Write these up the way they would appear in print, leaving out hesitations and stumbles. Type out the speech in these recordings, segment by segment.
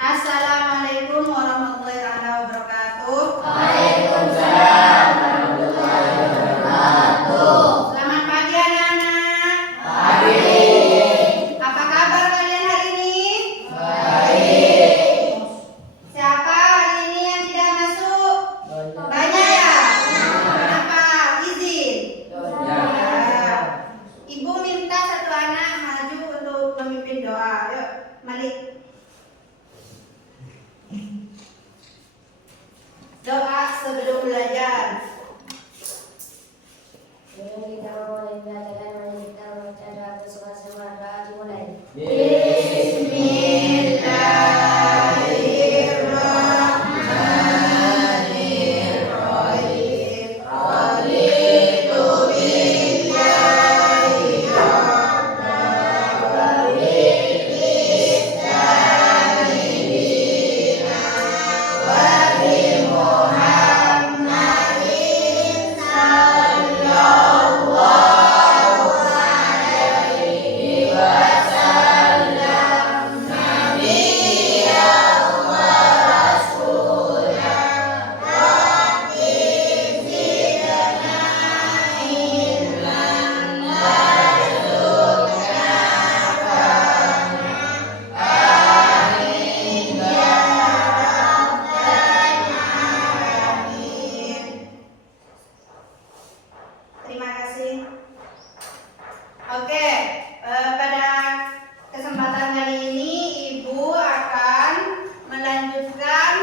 Assalamualaikum warahmatullahi wabarakatuh. Waalaikumsalam warahmatullahi wabarakatuh. Selamat pagi anak-anak. Pagi. Apa kabar kalian hari ini? Baik. Siapa hari ini yang tidak masuk? Banyak ya? Kenapa? Izin? Ya. Ibu minta satu anak maju untuk memimpin doa. Yuk, Malik. Doa sebelum belajar. Bismillahirrahmanirrahim. Raditu billahi rabban wa bil islami dinan wa bi Muhammadin sallallahu alaihi wasallam nabiyyan wa rasulan Rabbi zidna ilman warzuqna fahman. Amin ya rabbal alamin. Terima kasih. Oke, pada kesempatan kali ini Ibu akan melanjutkan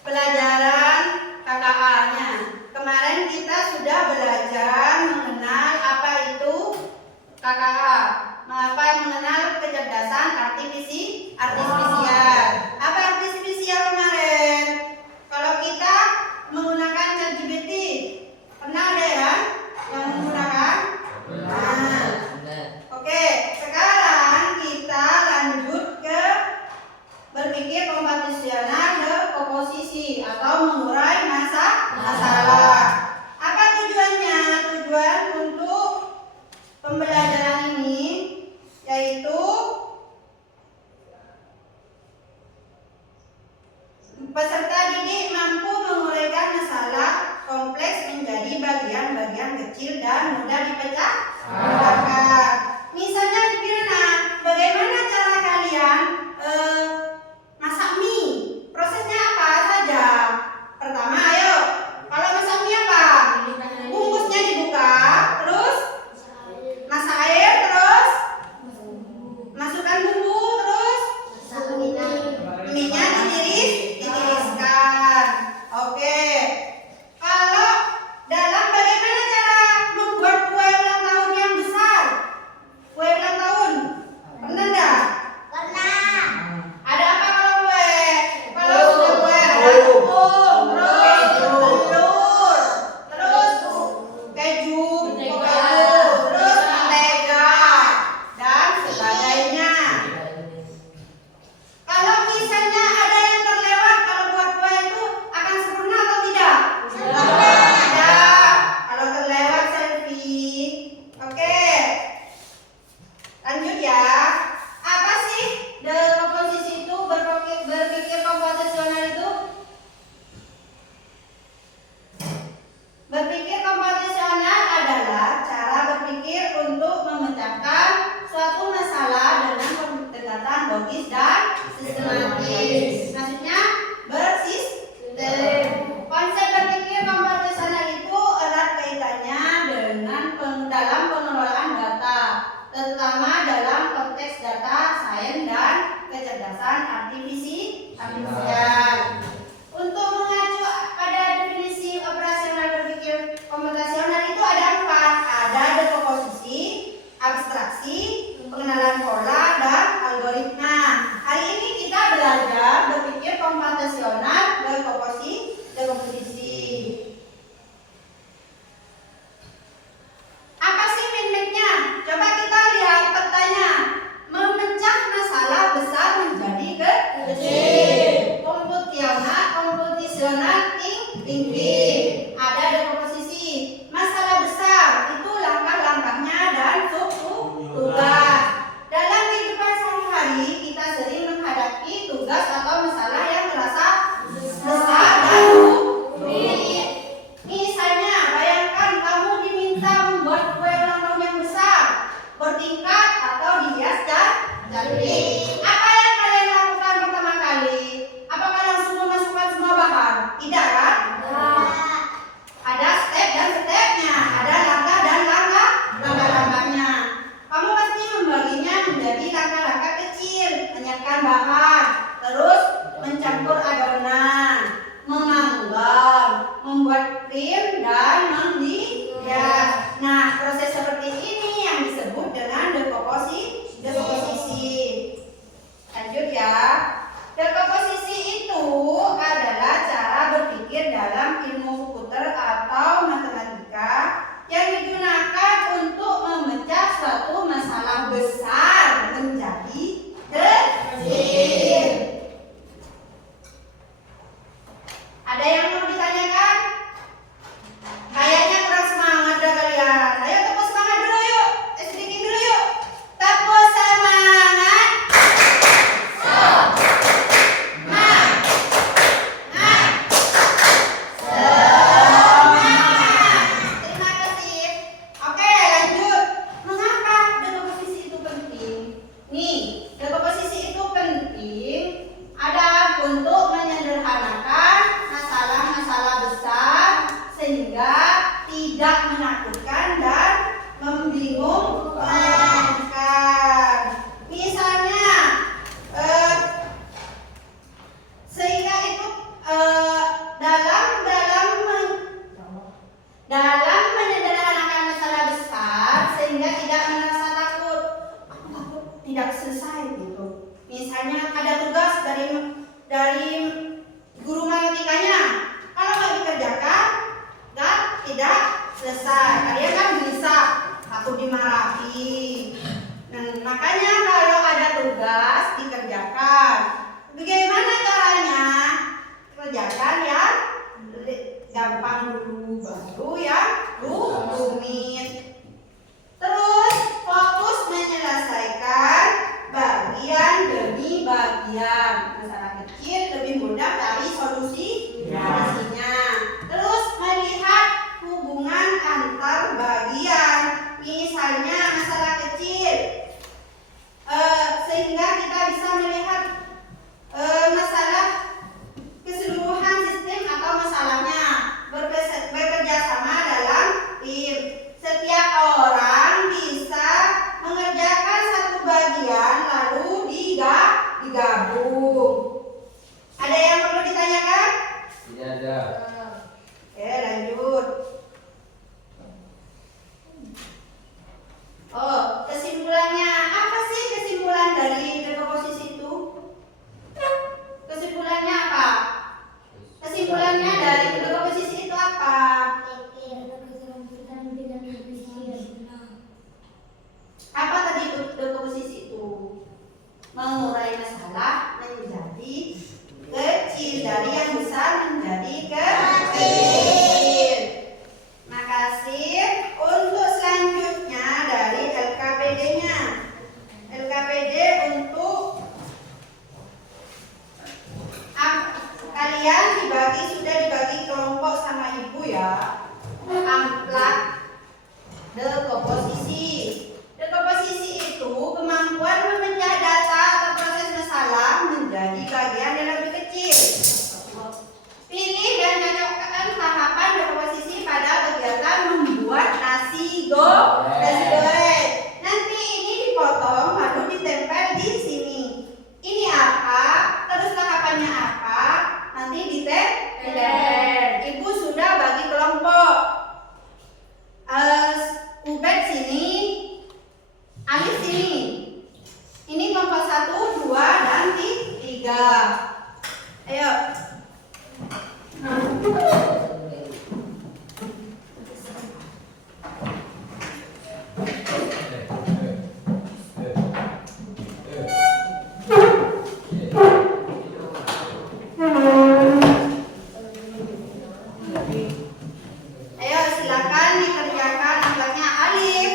pelajaran KKA-nya. Kemarin kita sudah belajar mengenal apa itu KKA, mengenal kecerdasan artifisial. Apa artifisial kemarin? Kalau kita menggunakan ChatGPT, pernah ada ya yang menggunakan? Nah, oke, sekarang kita lanjut ke berpikir komputasional ke komposisi atau mengurai masalah. Apa tujuannya? Tujuan untuk pembelajaran ini yaitu mengurai masalah menjadi kecil, dari yang besar menjadi kecil. Makasih. Untuk selanjutnya dari LKPD-nya. LKPD untuk kalian sudah dibagi kelompok sama ibu ya. Amplak dekomposisi. Dekomposisi itu kemampuan memecah data atau proses masalah menjadi bagian yang lebih kecil. Pilih dan cocokkan tahapan dekomposisi pada kegiatan membuat nasi goreng. Nanti ini dipotong lalu ditempel di sini. Ini apa? Terus tahapannya apa? Nanti ditempel. Ibu sudah bagi kelompok. Ubed sini, Alif sini. Ini kelompok 1, 2, dan 3. Ayo. Ayo silakan dikerjakan amplaknya Alif.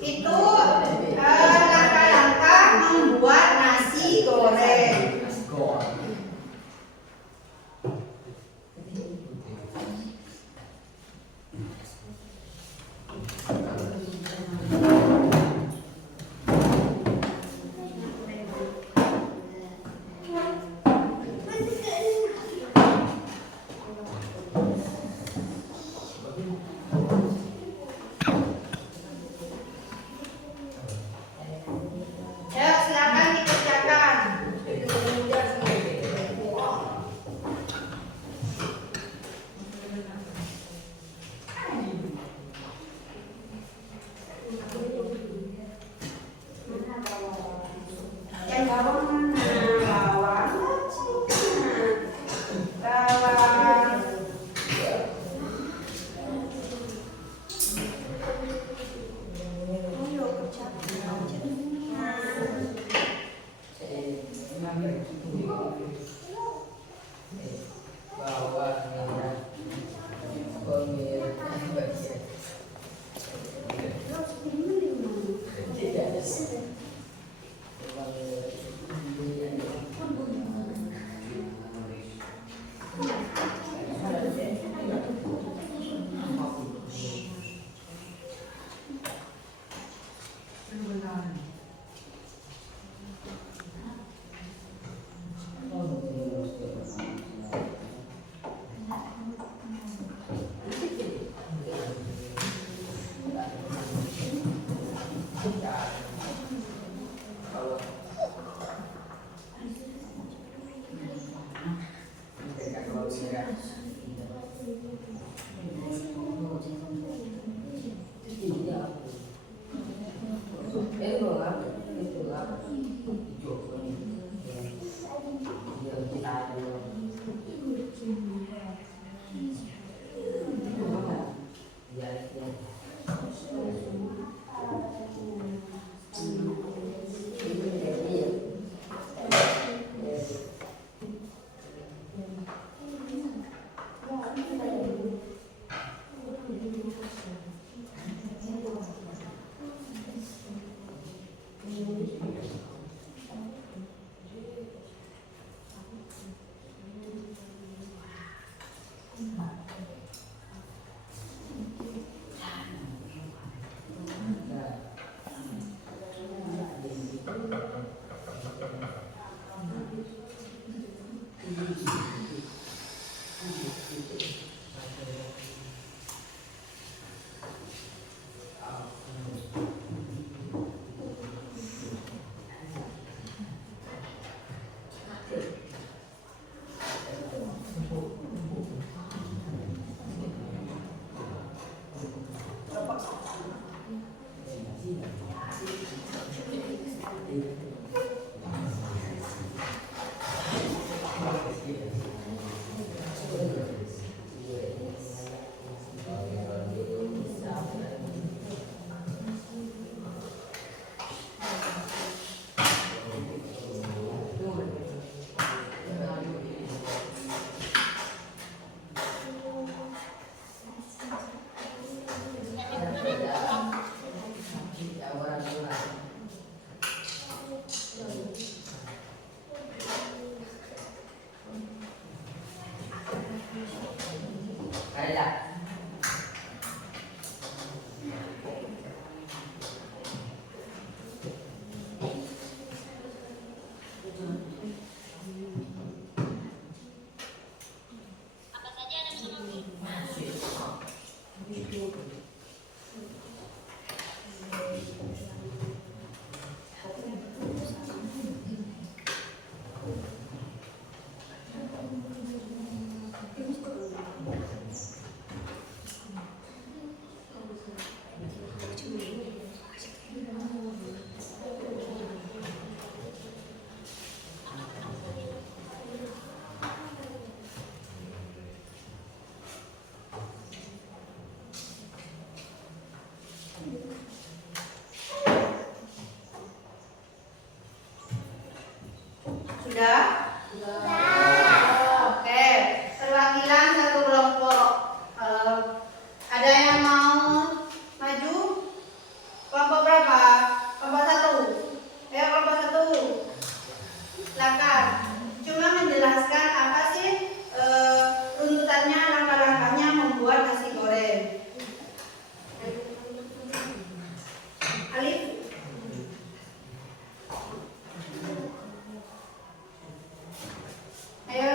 Itu langkah-langkah membuat nasi goreng. Sudah? Oke, perwakilan satu kelompok. Ada yang mau maju? Kelompok berapa? Kelompok satu. Ayo kelompok satu. Silakan. Cuma menjelaskan apa sih runtutannya, langkah-langkahnya membuat nasi goreng. Alif. Ayo.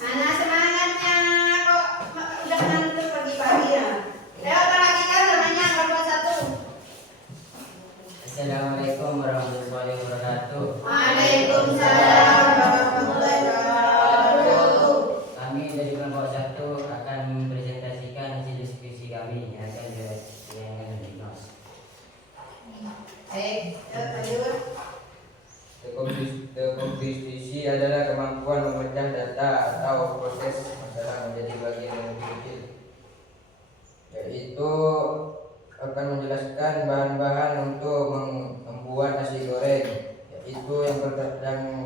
Mana semangatnya? Kok udah ngantuk pagi-pagi ya? Ayo perhatikan namanya kelompok satu. Assalamualaikum warahmatullahi wabarakatuh. Waalaikumsalam warahmatullahi wabarakatuh. Kami dari kelompok 1 akan mempresentasikan hasil diskusi kami yang akan dilakukan di NOS. Baik, lanjut. Dekomposisi adalah kemampuan memecah data atau proses masalah menjadi bagian yang lebih kecil, yaitu akan menjelaskan bahan-bahan untuk membuat nasi goreng, yaitu yang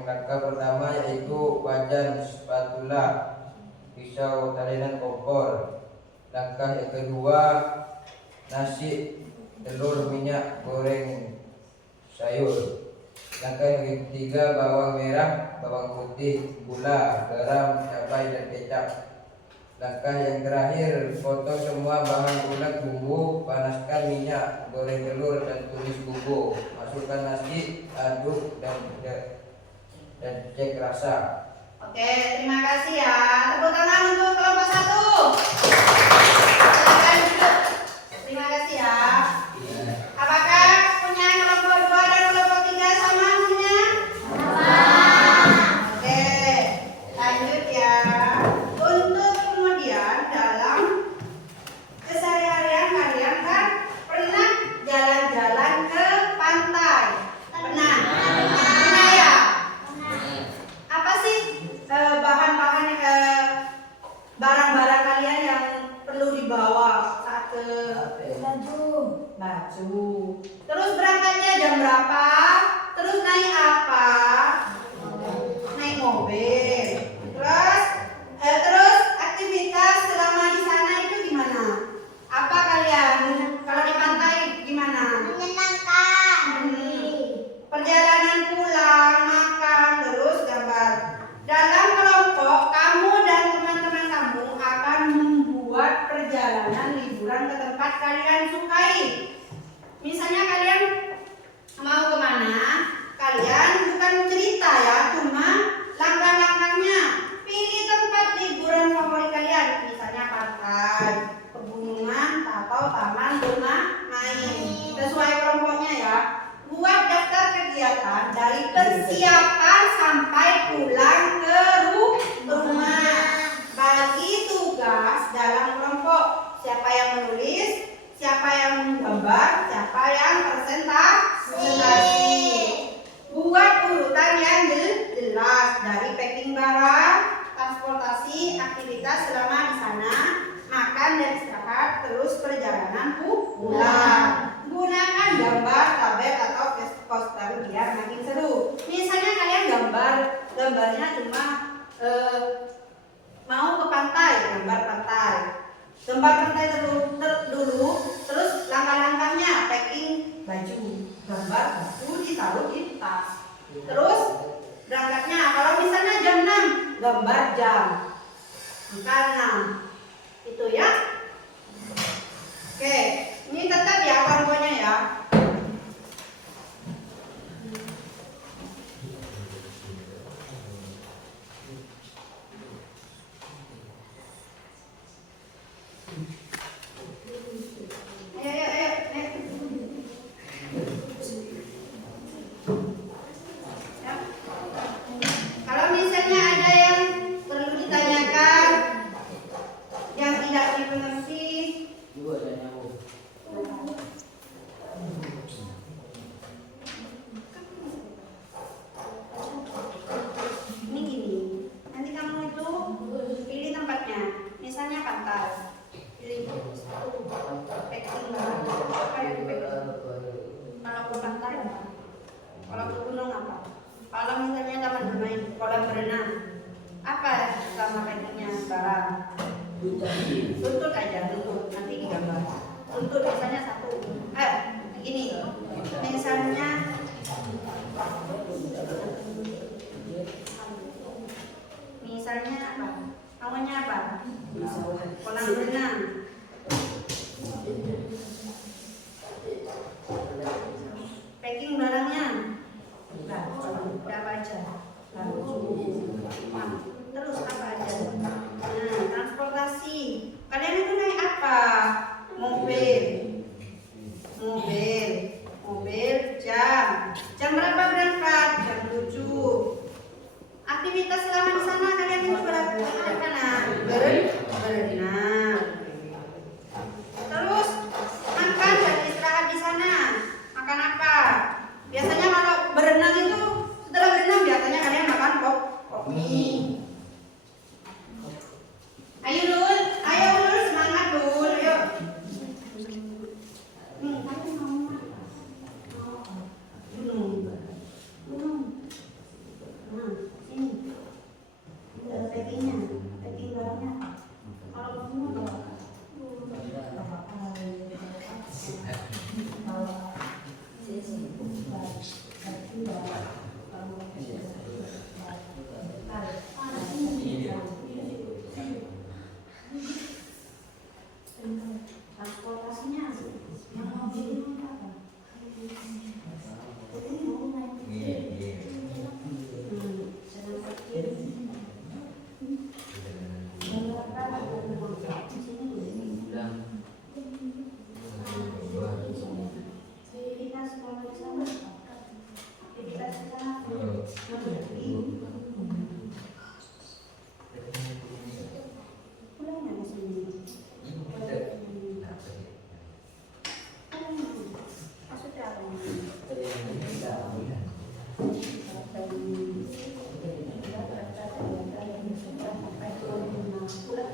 langkah pertama yaitu wajan, spatula, pisau talenan, kompor. Langkah yang kedua nasi, telur, minyak goreng, sayur. Langkah yang ketiga bawang merah, bawang putih, gula, garam, cabai, dan kecap. Langkah yang terakhir potong semua bahan bulat bumbu, panaskan minyak, goreng telur dan tumis bumbu, masukkan nasi, aduk dan cek rasa. Oke, terima kasih ya. Tepuk tangan untuk kelompok satu. Silakan duduk. Terima kasih ya. Apakah punya kelompok 2 dan kelompok 3 sama hasilnya? Oke, lanjut ya. Untuk kemudian dalam keseharian kalian kan pernah jalan-jalan ke pantai? Pernah? Pernah ya? Apa sih bahan-bahan barang-barang kalian yang perlu dibawa saat ke baju. Terus berangkatnya jam berapa? Terus naik apa? Naik mobil. Terus aktivitas selama di sana itu gimana? Apa kalian? Kalau di pantai gimana? Menyenangkan. Perjalanan pulang, makan, terus gambar. Dalam kelompok, kamu dan teman-teman kamu akan membuat perjalanan liburan ke tempat kalian sukai. Misalnya kalian mau kemana? Kalian siapa yang menulis, siapa yang menggambar, siapa yang presentasi. Buat urutan yang jelas dari packing barang, transportasi, aktivitas selama di sana, makan dan istirahat, terus perjalanan pulang. Gunakan gambar, tabel atau poster biar makin seru. Misalnya kalian gambarnya cuma mau ke pantai, gambar pantai. Gambar pantai dulu, terus langkah-langkahnya packing baju, gambar baju ditaruh di tas. Terus berangkatnya, kalau misalnya jam 6, gambar jam. Angka 6. Itu ya. Oke, ini tetap ya komponya ya. Kalau misalnya ada yang perlu ditanyakan, yang tidak dimengerti, ini gini. Nanti kamu itu pilih tempatnya. Misalnya pantai. Pilih packing barang. Apa yang dipacking? Kalau ke pantai apa? Kalau ke gunung apa? Kalau misalnya taman bermain, kolam berenang, apa sama packingnya barang? Tuntut aja, tuntut. Nanti digambar. Tuntut misalnya 1. Begini. Misalnya apa? Namanya apa? Kolam berenang. Packing barangnya. Nah, apa aja? Terus apa aja? Nah, transportasi. Kalian itu naik apa? Mobil, jam. Jam berapa berangkat? Jam 7. Aktivitas selama di sana kalian itu berenang. Terus makan dan istirahat di sana. Makan apa? Biasanya kalau berenang itu, setelah berenang biasanya kalian makan kopi. Ayo Dul, semangat Dul, ayo. Ini. Ada packingnya, packing barangnya. Kalau kamu bawa transportasinya yang mau beli apa? Pulang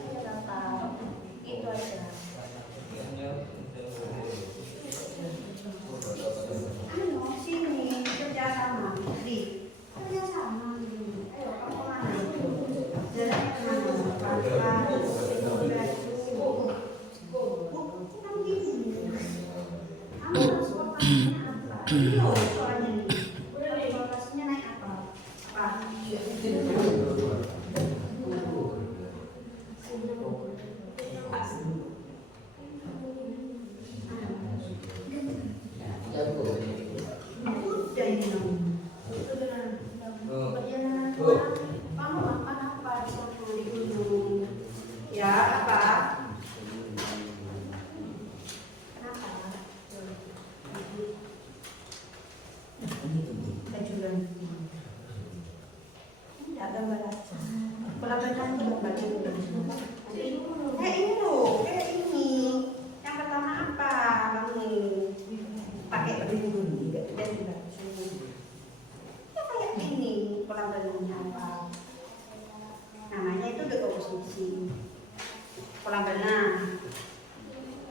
kolam renang.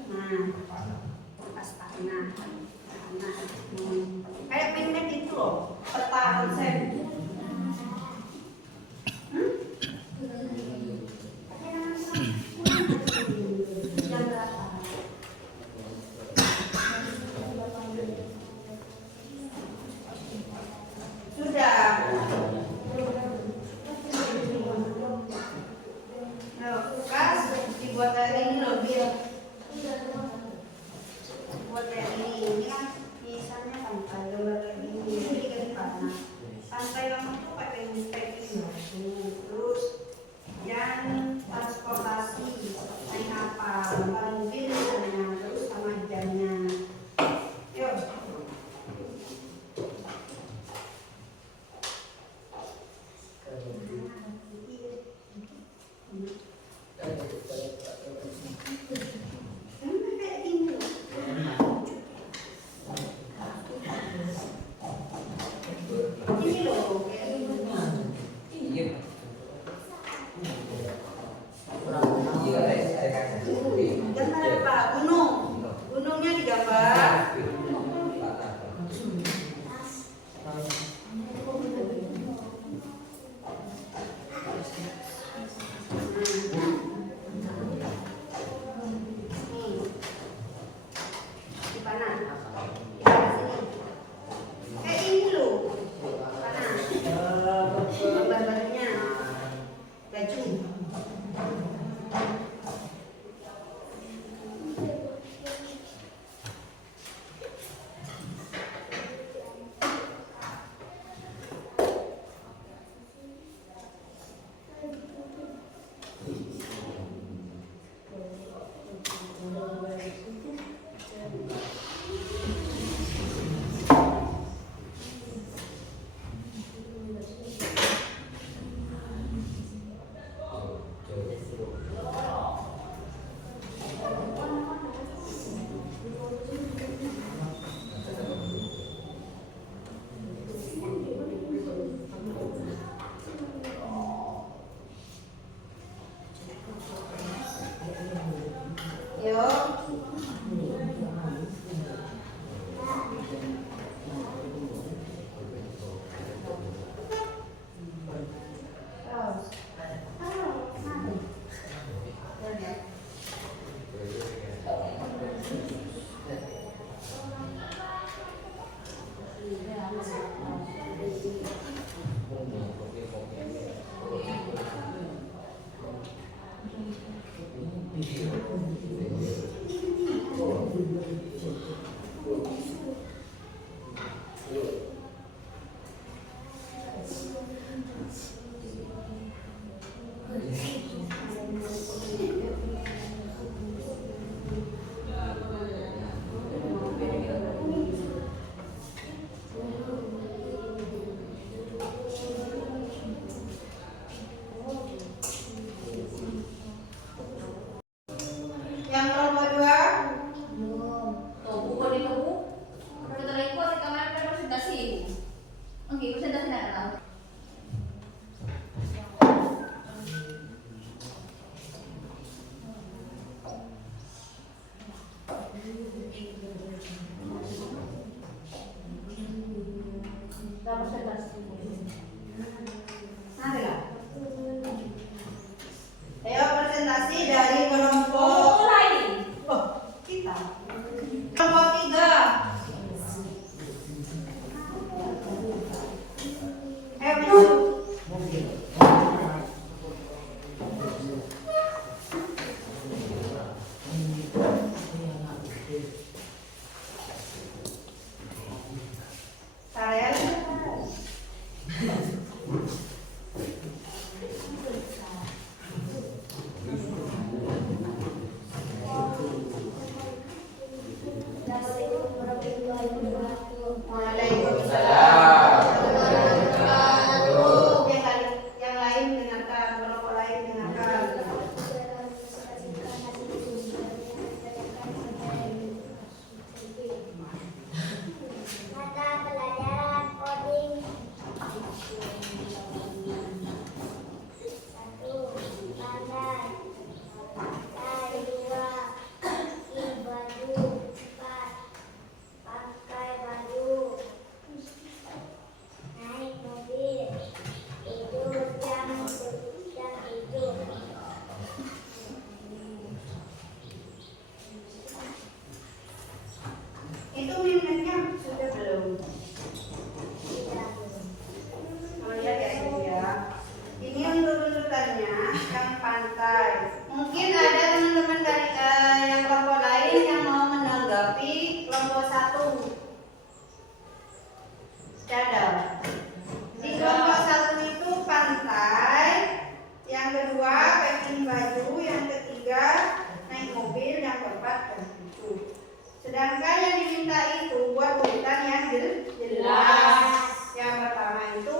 Nah, pas tanah. Kayak magnet itu loh, peta konsep. Jam berapa? Sudah. Nah, kas dibuat dari ini loh, biar buat dari ini kan misalnya pantai gambar kayak gini, jadi kan panas. Pantai kamu tuh pakai packing terus yang transportasi naik kapal, mungkin misalnya terus sama jamnya. Yuk. Kayak gini loh. Ini loh, kayak gini. Gambar apa? Gunung. Gunungnya digambar. Di mana? Kayak ini loh. Mana? Gambar bajunya. Baju. Yang nomor 2 Tuh, buku di buku. Mungkin ada teman-teman dari yang kelompok lain yang mau menanggapi kelompok 1. Ada. Di kelompok 1 itu pantai, yang kedua packing baju, yang ketiga naik mobil, yang keempat itu. Sedangkan yang diminta itu buat urutan yang jelas. Yang pertama itu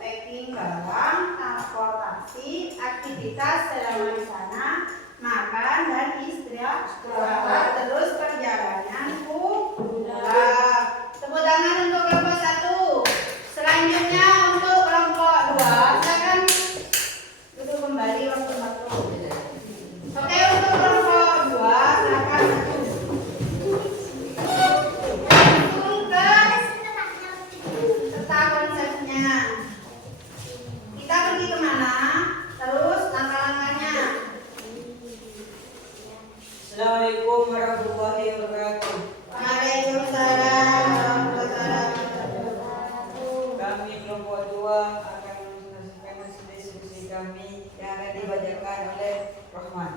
packing barang, transportasi, aktivitas selama di sana, makan dan istirahat, terus perjalanan pulang. Tepuk tangan untuk kelompok 1. Selanjutnya untuk kelompok 2, silakan duduk kembali waktu-waktu. Oke, untuk kelompok 2 silakan langsung ke peta konsepnya. Kita pergi kemana? Terus langkah-langkahnya. Assalamualaikum warahmatullahi wabarakatuh. Waalaikumsalam warahmatullahi wabarakatuh. Kami kelompok 2 akan menyaksikan hasil diskusi kami yang akan dibacakan oleh Rahman.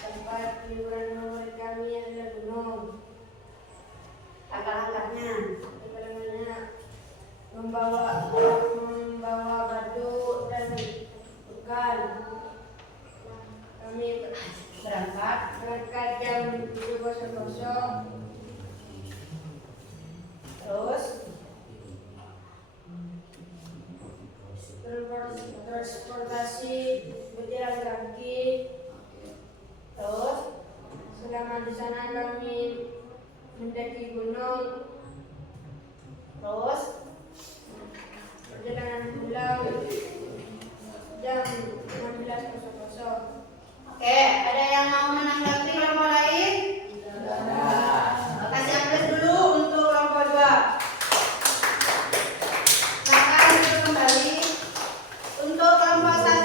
Tempat liburan favorit kami adalah gunung. Langkah-langkahnya. Pertamanya membawa batu dan bekal. Kami berangkat jam 7.00. Terus Transportasi berjalan kaki. terus Selama di sana kami mendaki gunung. terus Perjalanan pulang jam 15.00. Oke, ada yang mau menanggapi kelompok lain? Kasih aplaus dulu untuk kelompok 2. Silakan duduk kembali. Untuk kelompok 1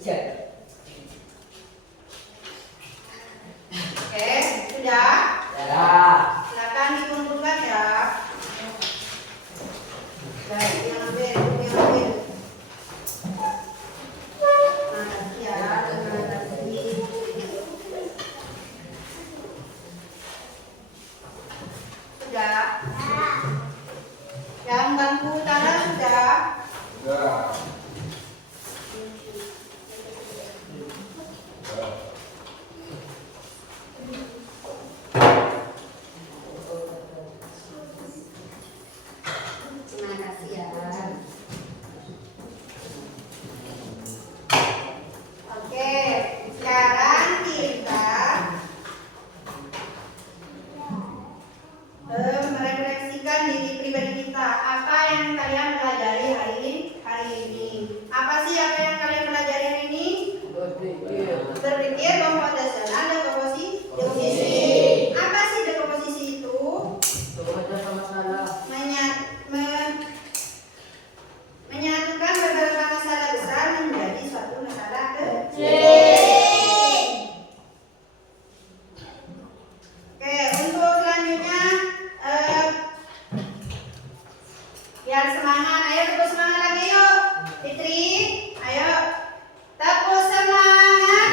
Oke, sudah? Ya. Silakan dikumpulkan ya. Baik, yang ambil. Makasih ya, terima kasih. Sudah? Yang bangku utara sudah? Enggak. Terima kasih ya. Oke, sekarang kita merefleksikan diri pribadi kita. Apa yang kalian pelajari hari ini? Apa sih apa yang kalian pelajari hari ini? Berpikir, kompotasional, dekomposisi. Apa sih dekomposisi itu? Menyatukan beberapa masalah besar menjadi suatu masalah kecil. Oke, untuk selanjutnya biar semangat, ayo tepuk semangat lagi yuk. Fitri, ayo tepuk semangat.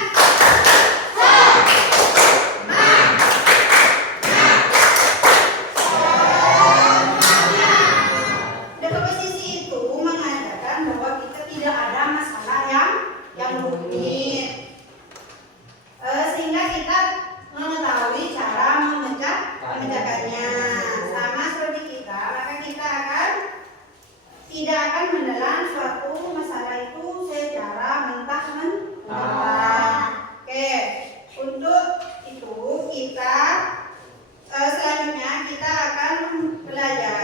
Dekomposisi itu mengajarkan bahwa kita tidak ada masalah yang rumit, sehingga kita mengetahui cara memecahkannya. Sama seperti kita, maka kita tidak akan menelan suatu masalah itu secara mentah-mentah. Oke, untuk itu kita selanjutnya kita akan belajar